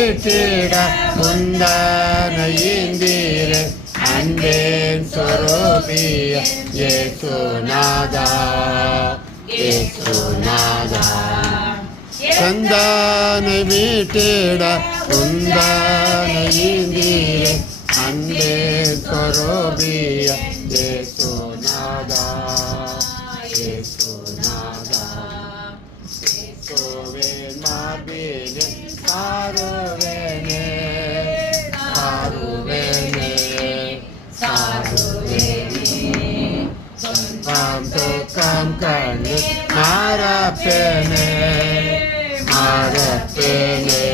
மீட்டிட முந்தனை இந்தீரே அன்பேன் சொரூபிய இயேசுநாதா இயேசுநாதா சந்தானை மீட்டிட முந்தனை இந்தீரே அன்பேன் சொரூபிய இயேசுநாதா இயேசுநாதா இயேசுவின் மார்பிலே சாருவேனே சாருவேனே சாருவேனே துன்பம் துக்கம் கண்டு மறப்பேனே மறப்பேனே